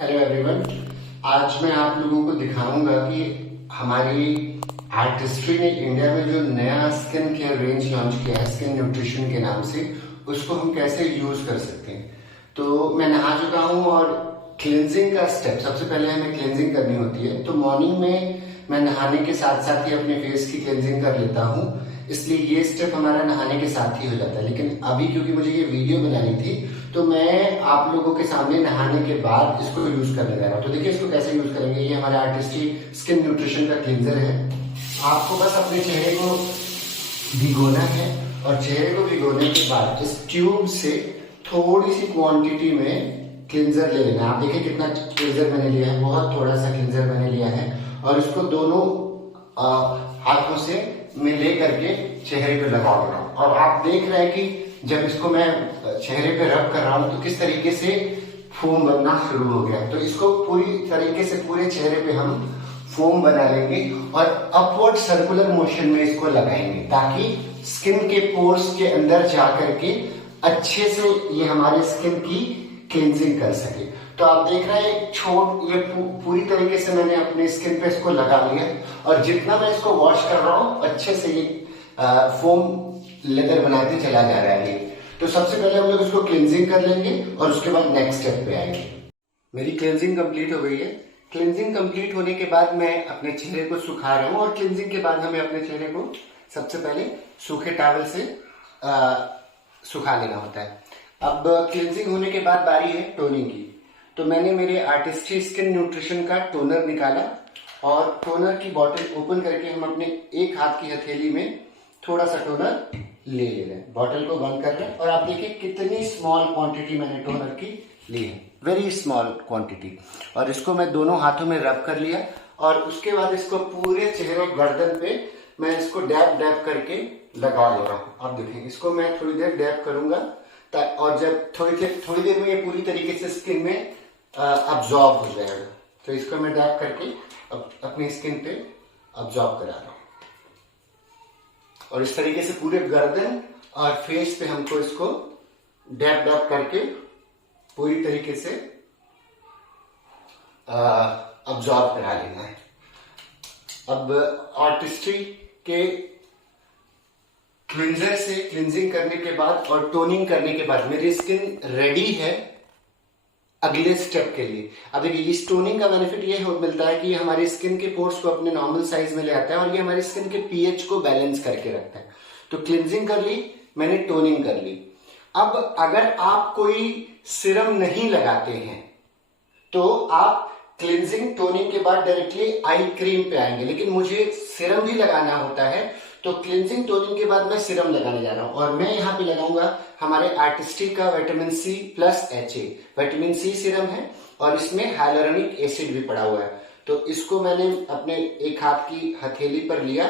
Hello everyone. आज मैं आप लोगों को दिखाऊंगा कि हमारी आर्टिस्ट्री ने इंडिया में जो नया स्किन केयर रेंज लॉन्च किया है स्किन न्यूट्रिशन के नाम से, उसको हम कैसे यूज कर सकते हैं। तो मैं नहा चुका हूं और क्लिनजिंग का स्टेप सबसे पहले हमें क्लिनजिंग करनी होती है। तो मॉर्निंग में मैं नहाने के साथ साथ ही अपने फेस की क्लिनजिंग कर लेता हूं, इसलिए ये स्टेप हमारा नहाने के साथ ही हो जाता है। लेकिन अभी क्योंकि मुझे ये वीडियो बनानी थी तो मैं आप लोगों के सामने नहाने के बाद इसको यूज करने जा रहा हूँ। तो देखिए इसको कैसे यूज करेंगे। ये हमारे आर्टिस्ट्री स्किन न्यूट्रिशन का क्लींजर है। आपको बस अपने चेहरे को भिगोना है और चेहरे को भिगोने के बाद इस ट्यूब से थोड़ी सी क्वांटिटी में क्लींजर ले लेना है। आप देखिए कितना क्लींजर मैंने लिया है, बहुत थोड़ा सा क्लींजर मैंने लिया है और इसको दोनों हाथों से मैं ले करके चेहरे पे लगा रहा हूँ। और आप देख रहे हैं कि जब इसको मैं चेहरे पे रब कर रहा हूँ तो किस तरीके से फोम बनना शुरू हो गया। तो इसको पूरी तरीके से पूरे चेहरे पे हम फोम बना लेंगे और अपवर्ड सर्कुलर मोशन में इसको लगाएंगे ताकि स्किन के पोर्स के अंदर जा करके अच्छे से ये हमारे स्किन की क्लींजिंग कर सके। तो आप देख रहे हैं ये पूरी तरीके से मैंने अपने स्किन पे इसको लगा लिया और जितना मैं इसको वॉश कर रहा हूँ अच्छे से ये फोम लेदर बनाते चला जा रहा है। तो सबसे पहले हम लोग इसको क्लींजिंग कर लेंगे और उसके बाद नेक्स्ट स्टेप पे आएंगे। मेरी क्लींजिंग कंप्लीट हो गई है। क्लींजिंग कंप्लीट होने के बाद मैं अपने चेहरे को सुखा रहा हूँ और क्लींजिंग के बाद हमें अपने चेहरे को सबसे पहले सूखे टॉवल से सुखा लेना होता है। अब क्लींजिंग होने के बाद बारी है टोनिंग की। तो मैंने मेरे आर्टिस्ट्री स्किन न्यूट्रिशन का टोनर निकाला और टोनर की बॉटल ओपन करके हम अपने एक हाथ की हथेली में थोड़ा सा टोनर ले रहे हैं। बॉटल को बंद कर रहे हैं और आप देखिए कितनी स्मॉल क्वांटिटी मैंने टोनर की ली है, वेरी स्मॉल क्वांटिटी। और इसको मैं दोनों हाथों में रब कर लिया और उसके बाद इसको पूरे चेहरे गर्दन पे मैं इसको डैब डैब करके लगा ले रहा हूँ। अब देखिए इसको मैं थोड़ी देर डैब करूंगा और जब थोड़ी देर में ये पूरी तरीके से स्किन में अब्जॉर्ब हो जाएगा। तो इसको मैं डैब करके अपनी स्किन पे अब्जॉर्ब करा रहा हूँ और इस तरीके से पूरे गर्दन और फेस पे हमको इसको डैब डैब करके पूरी तरीके से अब्जॉर्ब करा लेना है। अब आर्टिस्ट्री के क्लींजर से क्लींजिंग करने के बाद और टोनिंग करने के बाद मेरी स्किन रेडी है अगले स्टेप के लिए। अब देखिए इस टोनिंग का बेनिफिट ये मिलता है कि ये हमारी स्किन के पोर्स को अपने नॉर्मल साइज में ले आता है और ये हमारी स्किन के पीएच को बैलेंस करके रखता है। तो क्लींजिंग कर ली मैंने, टोनिंग कर ली। अब अगर आप कोई सिरम नहीं लगाते हैं तो आप क्लींजिंग टोनिंग के बाद डायरेक्टली आई क्रीम पे आएंगे, लेकिन मुझे सिरम भी लगाना होता है। तो क्लींजिंग टोनिंग के बाद मैं सिरम लगाने जा रहा हूं और मैं यहाँ पे लगाऊंगा हमारे आर्टिस्ट्री का vitamin C plus HA vitamin C serum है और इसमें हाइलुरोनिक एसिड भी पड़ा हुआ है। तो इसको मैंने अपने एक हाथ की हथेली पर लिया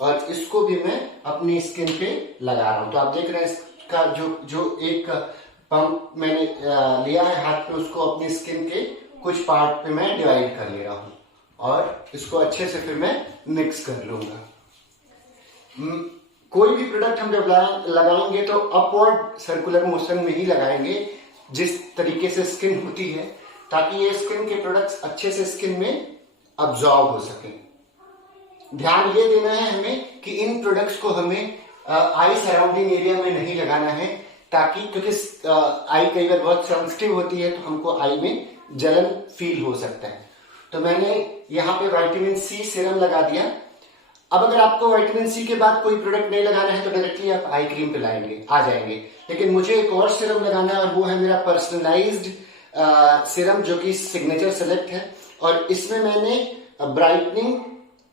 और इसको भी मैं अपनी स्किन पे लगा रहा हूं। तो आप देख रहे हैं इसका जो एक पंप मैंने लिया है हाथ पे, उसको अपनी स्किन के कुछ पार्ट पे मैं डिवाइड कर ले रहा हूं और इसको अच्छे से फिर मैं मिक्स कर लूंगा। कोई भी प्रोडक्ट हम जब लगाएंगे तो अपवर्ड सर्कुलर मोशन में ही लगाएंगे जिस तरीके से स्किन होती है, ताकि ये स्किन के प्रोडक्ट्स अच्छे से स्किन में अब्जॉर्ब हो सके। ध्यान ये देना है हमें कि इन प्रोडक्ट्स को हमें आई सराउंडिंग एरिया में नहीं लगाना है, ताकि क्योंकि आई कई बार बहुत सेंसिटिव होती है तो हमको आई में जलन फील हो सकता है। तो मैंने यहाँ पे विटामिन सी सीरम लगा दिया। अब अगर आपको विटामिन सी के बाद कोई प्रोडक्ट नहीं लगाना है तो डायरेक्टली आप आई क्रीम पे आ जाएंगे। लेकिन मुझे एक और सीरम लगाना है और वो है मेरा पर्सनलाइज्ड सीरम जो कि सिग्नेचर सेलेक्ट है और इसमें मैंने ब्राइटनिंग,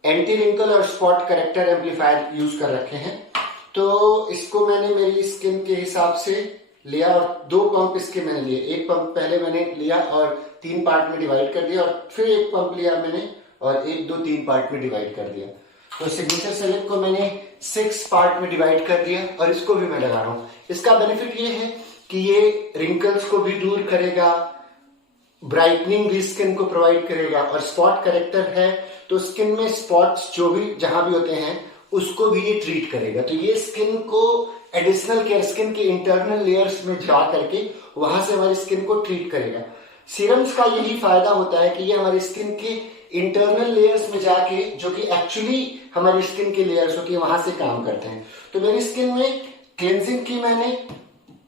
एंटी रिंकल और स्पॉट करेक्टर एम्पलीफायर यूज कर रखे हैं। तो इसको मैंने मेरी स्किन के हिसाब से लिया और 2 पंप इसके मैंने लिए। एक पंप पहले मैंने लिया और 3 पार्ट में डिवाइड कर दिया और फिर एक पंप लिया मैंने और 1, 2, 3 पार्ट में डिवाइड कर दिया। तो सिग्नेचर सेलेक्ट को मैंने 6 पार्ट में डिवाइड कर दिया और इसको भी मैं लगा रहा हूं। इसका बेनिफिट ये है कि ये रिंकल्स को भी दूर करेगा, ब्राइटनिंग भी स्किन को प्रोवाइड करेगा और स्पॉट करेक्टर है तो स्किन में स्पॉट्स जो भी जहां भी होते हैं उसको भी ये ट्रीट करेगा। तो ये स्किन को एडिशनल केयर, स्किन के इंटरनल लेयर्स में जा करके वहां से हमारी स्किन को ट्रीट करेगा। सीरम्स का यही फायदा होता है कि ये हमारी स्किन के इंटरनल लेयर्स में जाके, जो कि एक्चुअली हमारी स्किन के लेयर्स होती है, वहां से काम करते हैं। तो मेरी स्किन में क्लिनजिंग की मैंने,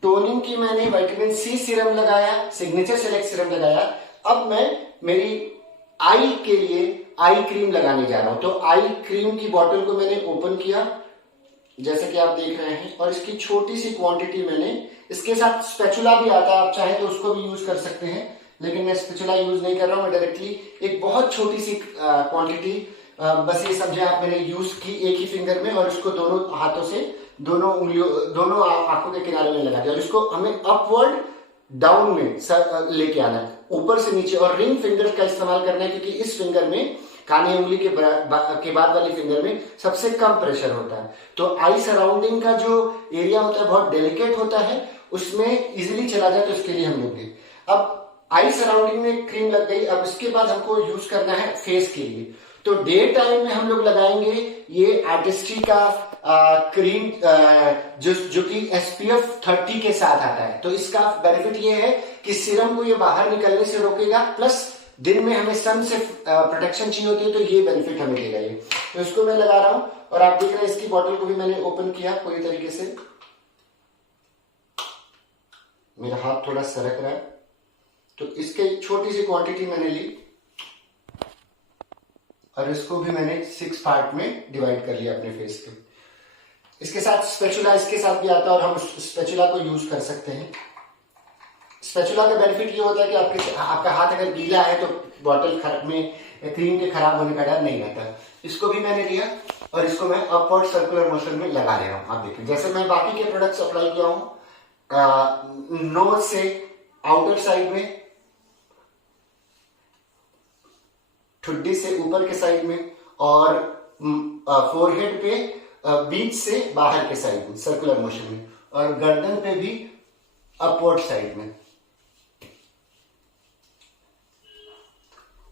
टोनिंग की मैंने, विटामिन सी सीरम लगाया, सिग्नेचर सेलेक्ट सीरम लगाया। अब मैं मेरी आई के लिए आई क्रीम लगाने जा रहा हूं। तो आई क्रीम की बॉटल को मैंने ओपन किया, जैसे कि आप देख रहे हैं, और इसकी छोटी सी क्वांटिटी मैंने, इसके साथ स्पैचुला भी आता है, आप चाहे तो उसको भी यूज कर सकते हैं, लेकिन मैं स्पैचुला यूज नहीं कर रहा हूं। मैं डायरेक्टली एक बहुत छोटी सी क्वांटिटी, बस ये समझे आप, मैंने यूज की एक ही फिंगर में, और इसको दोनों हाथों से, दोनों उंगलियों, दोनों आंखों के किनारे में लगा दिया। और इसको हमें अपवर्ड डाउन में लेके आना है, ऊपर से नीचे, और रिंग फिंगर का इस्तेमाल करना है, क्योंकि इस फिंगर में, कानी उंगली के बाद वाली फिंगर में सबसे कम प्रेशर होता है। तो आई सराउंडिंग का जो एरिया होता है बहुत डेलिकेट होता है, उसमें इजीली चला जाए, तो इसके लिए हम लोग अब आई सराउंडिंग में क्रीम लग गई। अब इसके बाद हमको यूज करना है फेस के लिए। तो डे टाइम में हम लोग लगाएंगे ये आर्टिस्ट्री का क्रीम, जो कि SPF 30 के साथ आता है। तो इसका बेनिफिट ये है कि सीरम को ये बाहर निकलने से रोकेगा, प्लस दिन में हमें सन से प्रोटेक्शन चाहिए होती है, तो ये बेनिफिट हमें देगा ये। तो इसको मैं लगा रहा हूं, और आप देख रहे हैं इसकी बॉटल को भी मैंने ओपन किया पूरी तरीके से। मेरा हाथ थोड़ा सरक रहा है, तो इसके छोटी सी क्वांटिटी मैंने ली, और इसको भी मैंने 6 पार्ट में डिवाइड कर लिया अपने फेस के। इसके साथ स्पैचुला इसके साथ भी आता है, और हम स्पैचुला को यूज कर सकते हैं। स्पैचुला का बेनिफिट ये होता है कि आपका हाथ अगर गीला है तो बॉटल में क्रीम के खराब होने का डर नहीं रहता। इसको भी मैंने लिया, और इसको मैं अपवर्ड सर्कुलर मोशन में लगा रहा हूं। आप देखिए, जैसे मैं बाकी के प्रोडक्ट्स अप्लाई किया हूं, नोज से आउटर साइड में, ठुड्डी से ऊपर के साइड में, और फोरहेड पे बीच से बाहर के साइड में सर्कुलर मोशन में, और गर्दन पे भी अपवर्ड साइड में।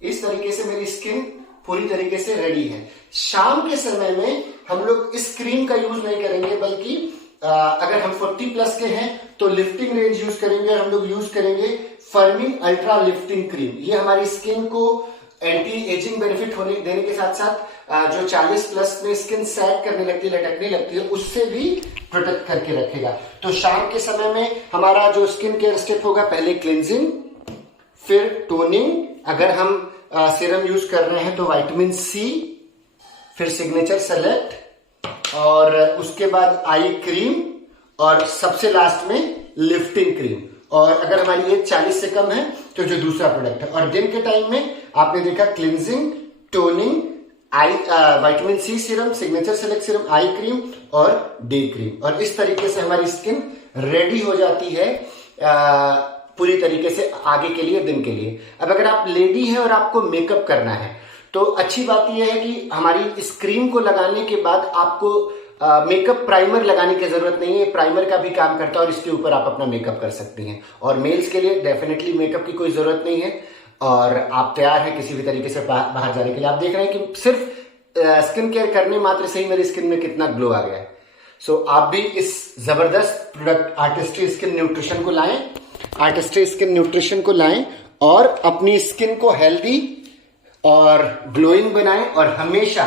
इस तरीके से मेरी स्किन पूरी तरीके से रेडी है। शाम के समय में हम लोग इस क्रीम का यूज नहीं करेंगे, बल्कि अगर हम 40 प्लस के हैं तो लिफ्टिंग रेंज यूज करेंगे, और हम लोग यूज करेंगे फर्मिंग अल्ट्रा लिफ्टिंग क्रीम। ये हमारी स्किन को एंटी एजिंग बेनिफिट होने देने के साथ साथ जो 40 प्लस में स्किन सैग करने लगती है, लटकने लगती है, उससे भी प्रोटेक्ट करके रखेगा। तो शाम के समय में हमारा जो स्किन केयर स्टेप होगा, पहले क्लिनजिंग, फिर टोनिंग, अगर हम सीरम यूज कर रहे हैं तो विटामिन सी, फिर सिग्नेचर सेलेक्ट, और उसके बाद आई क्रीम, और सबसे लास्ट में लिफ्टिंग क्रीम। और अगर हमारी एज 40 से कम है तो जो दूसरा प्रोडक्ट है। और दिन के टाइम में आपने देखा cleansing, toning, eye vitamin C serum, signature select serum, eye cream और डे क्रीम। और इस तरीके से हमारी स्किन रेडी हो जाती है पूरी तरीके से आगे के लिए, दिन के लिए। अब अगर आप लेडी हैं और आपको मेकअप करना है, तो अच्छी बात यह है कि हमारी इस क्रीम को लगाने के बाद आपको मेकअप प्राइमर लगाने की जरूरत नहीं है। प्राइमर का भी काम करता है, और इसके ऊपर आप अपना मेकअप कर सकते हैं। और मेल्स के लिए डेफिनेटली मेकअप की कोई जरूरत नहीं है, और आप तैयार हैं किसी भी तरीके से बाहर जाने के लिए। आप देख रहे हैं कि सिर्फ स्किन केयर करने मात्र से ही मेरी स्किन में कितना ग्लो आ गया है। सो आप भी इस जबरदस्त प्रोडक्ट आर्टिस्ट्री स्किन न्यूट्रिशन को लाएं, आर्टिस्ट्री स्किन न्यूट्रिशन को लाएं, और अपनी स्किन को हेल्दी और ग्लोइंग बनाएं, और हमेशा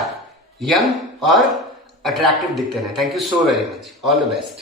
यंग और अट्रैक्टिव दिखते रहें। Thank you so very much, all the best.